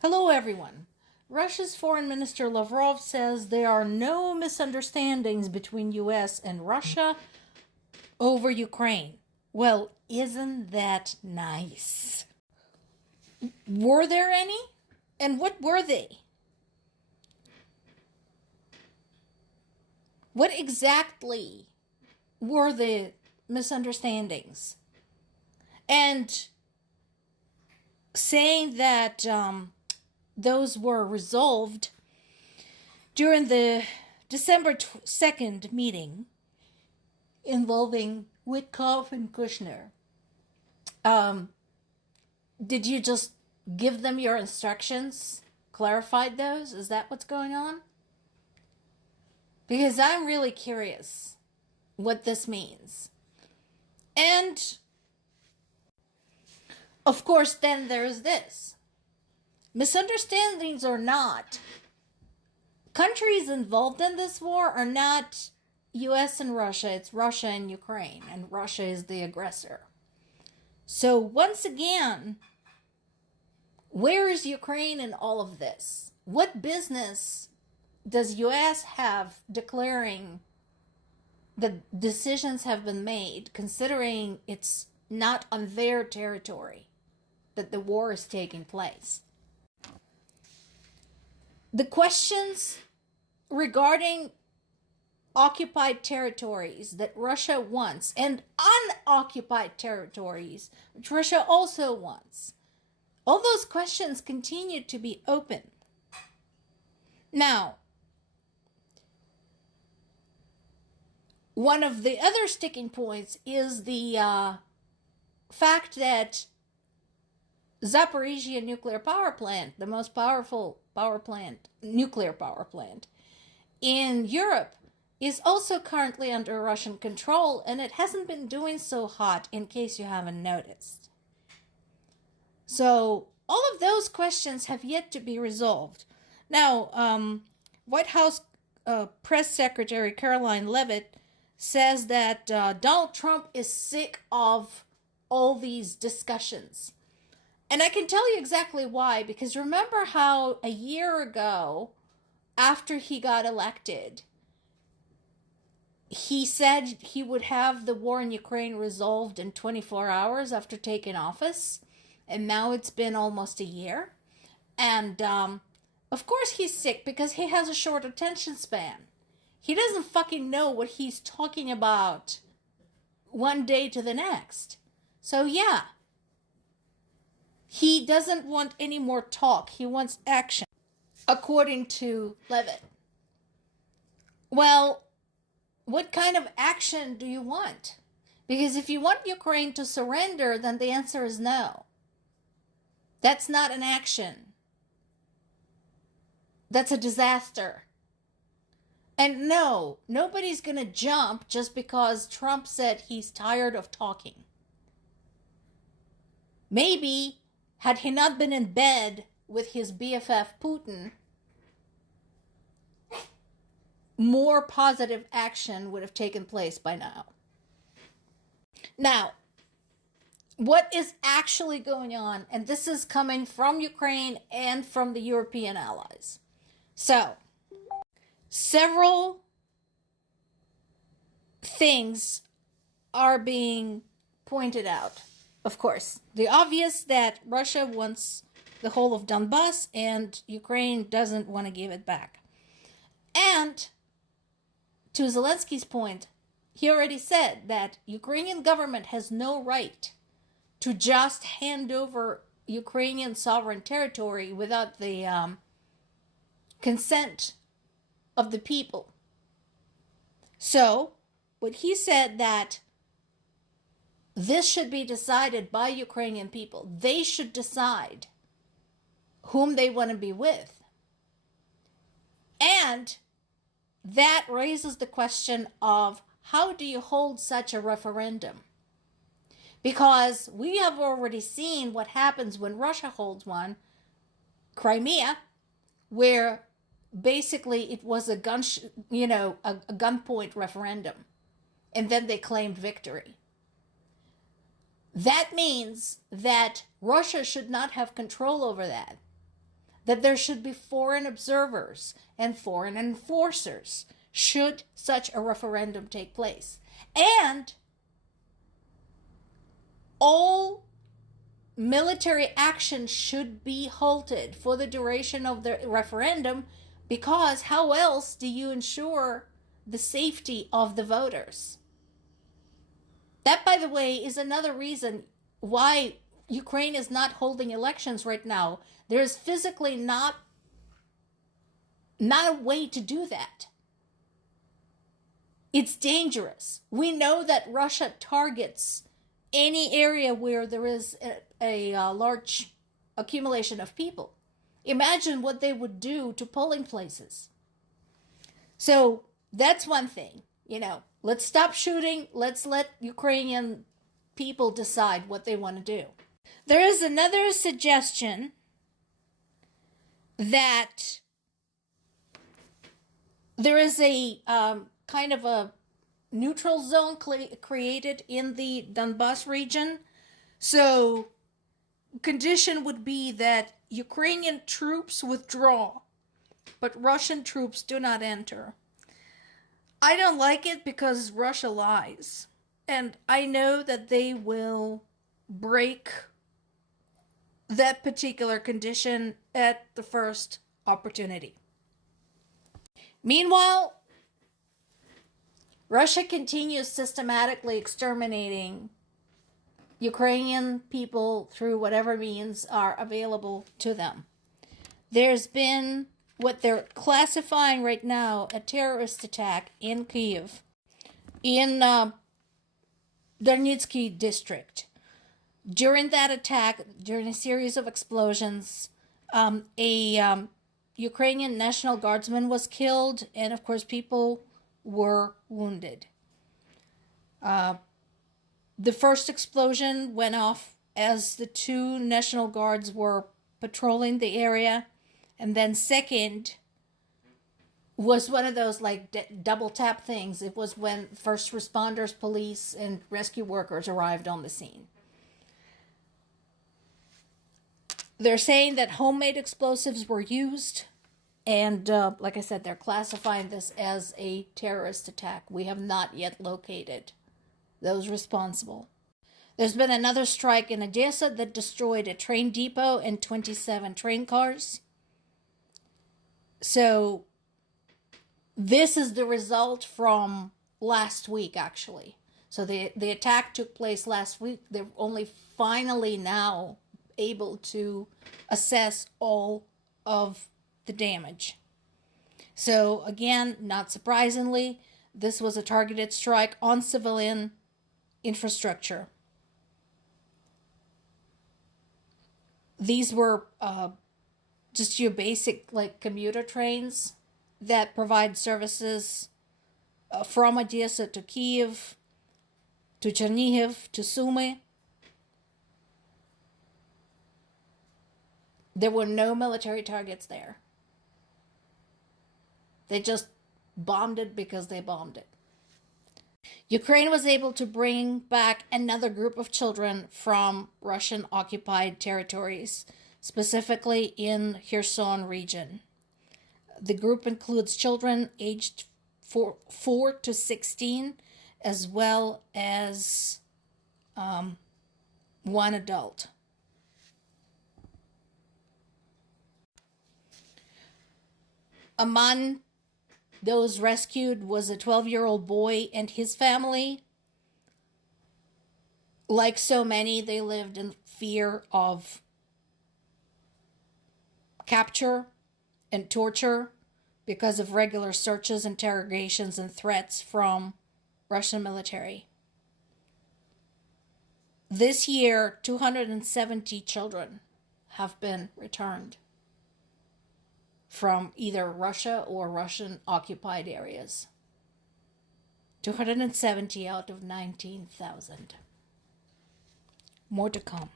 Hello, everyone. Russia's Foreign Minister Lavrov says there are no misunderstandings between US and Russia over Ukraine. Well, isn't that nice? Were there any? And what were they? What exactly were the misunderstandings? And saying that those were resolved during the December 2nd meeting involving Witkoff and Kushner. Did you just give them your instructions? Clarified those? Is that what's going on? Because I'm really curious what this means. And, of course, then there's this. Misunderstandings or not, countries involved in this war are not US and Russia, it's Russia and Ukraine, and Russia is the aggressor. So once again, where is Ukraine in all of this? What business does US have declaring that decisions have been made, considering it's not on their territory that the war is taking place? The questions regarding occupied territories that Russia wants and unoccupied territories, which Russia also wants, all those questions continue to be open. Now, one of the other sticking points is the fact that Zaporizhia nuclear power plant, the most powerful nuclear power plant in Europe, is also currently under Russian control, and it hasn't been doing so hot, in case you haven't noticed. So all of those questions have yet to be resolved. Now, White House Press Secretary Caroline Leavitt says that Donald Trump is sick of all these discussions. And I can tell you exactly why, because remember how a year ago, after he got elected, he said he would have the war in Ukraine resolved in 24 hours after taking office, and now it's been almost a year. And of course he's sick because he has a short attention span. He doesn't fucking know what he's talking about one day to the next. So yeah, he doesn't want any more talk. He wants action, according to Leavitt. Well, what kind of action do you want? Because if you want Ukraine to surrender, then the answer is no. That's not an action. That's a disaster. And no, nobody's going to jump just because Trump said he's tired of talking. Maybe, had he not been in bed with his BFF Putin, more positive action would have taken place by now. Now, what is actually going on, and this is coming from Ukraine and from the European allies. So, several things are being pointed out. Of course, the obvious that Russia wants the whole of Donbas and Ukraine doesn't want to give it back. And to Zelensky's point, he already said that Ukrainian government has no right to just hand over Ukrainian sovereign territory without the consent of the people. So, what he said that this should be decided by Ukrainian people. They should decide whom they want to be with. And that raises the question of how do you hold such a referendum? Because we have already seen what happens when Russia holds one, Crimea, where basically it was a gunpoint referendum, and then they claimed victory. That means that Russia should not have control over that. that there should be foreign observers and foreign enforcers should such a referendum take place. And all military action should be halted for the duration of the referendum, because how else do you ensure the safety of the voters? That, by the way, is another reason why Ukraine is not holding elections right now. There is physically not a way to do that. It's dangerous. We know that Russia targets any area where there is a large accumulation of people. Imagine what they would do to polling places. So that's one thing. Let's stop shooting. Let's let Ukrainian people decide what they want to do. There is another suggestion that there is a kind of a neutral zone created in the Donbas region. So condition would be that Ukrainian troops withdraw, but Russian troops do not enter. I don't like it because Russia lies. And I know that they will break that particular condition at the first opportunity. Meanwhile, Russia continues systematically exterminating Ukrainian people through whatever means are available to them. There's been what they're classifying right now a terrorist attack in Kyiv, in Donetsky district. During that attack, during a series of explosions, a Ukrainian National Guardsman was killed, and of course people were wounded. The first explosion went off as the two National Guards were patrolling the area, and then second was one of those double tap things. It was when first responders, police, and rescue workers arrived on the scene. They're saying that homemade explosives were used, and like I said, they're classifying this as a terrorist attack. We have not yet located those responsible. There's been another strike in Odessa that destroyed a train depot and 27 train cars. So this is the result from last week, actually. So the attack took place last week. They're only finally now able to assess all of the damage. So again, not surprisingly, this was a targeted strike on civilian infrastructure. These were just your basic commuter trains that provide services from Odessa to Kyiv, to Chernihiv, to Sumy. There were no military targets there. They just bombed it because they bombed it. Ukraine was able to bring back another group of children from Russian-occupied territories, specifically in Kherson region. The group includes children aged 4 to 16, as well as one adult. Among those rescued was a 12-year-old boy and his family. Like so many, they lived in fear of capture and torture because of regular searches, interrogations, and threats from Russian military. This year, 270 children have been returned from either Russia or Russian-occupied areas. 270 out of 19,000. More to come.